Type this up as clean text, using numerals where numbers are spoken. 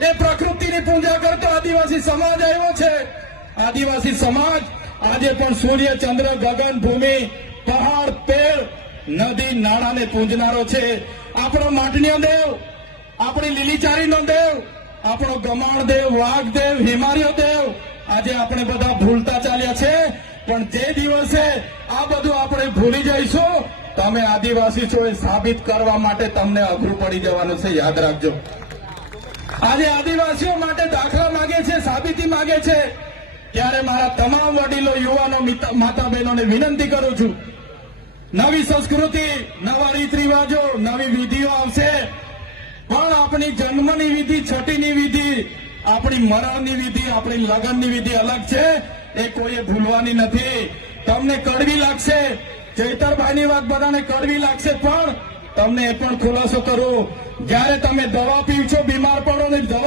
એ પ્રકૃતિની પૂજા કરતો આદિવાસી સમાજ આવ્યો છે। આદિવાસી સમાજ આજે પણ સૂર્ય, ચંદ્ર, ગગન, ભૂમિ, પહાડ, પેડ, નદી, નાળાને પૂજનારો છે। આપણો માટણીય દેવ, આપણી લીલીચારીનો દેવ, આપણો ગમાણ દેવ, વાઘ દેવ, હિમાલય દેવ આજે આપણે બધા ભૂલતા ચાલ્યા છે। પણ જે દિવસે આ બધું આપણે ભૂલી જઈશું, તમે આદિવાસી છો એ સાબિત કરવા માટે તમને અઘરું પડી જવાનું છે, યાદ રાખજો। આજે આદિવાસીઓ માટે દાખલા માંગે છે, સાબિતી માંગે છે, ત્યારે મારા તમામ વડીલો, યુવાનો, માતા બહેનોને વિનંતી કરું છું, નવી સંસ્કૃતિ, નવા રીત રિવાજો, નવી વિધિઓ આવશે, પણ આપણી જન્મની વિધિ, છઠ્ઠીની વિધિ, આપણી મરણની વિધિ, આપણી લગ્નની વિધિ અલગ છે, એ કોઈએ ભૂલવાની નથી। તમને કડવી લાગશે, ચૈતરભાઈની વાત બધાને કડવી લાગશે, પણ તમને એ પણ ખુલાસો કરું, જ્યારે તમે દવા પીવ છો, બીમાર પડો ને દવા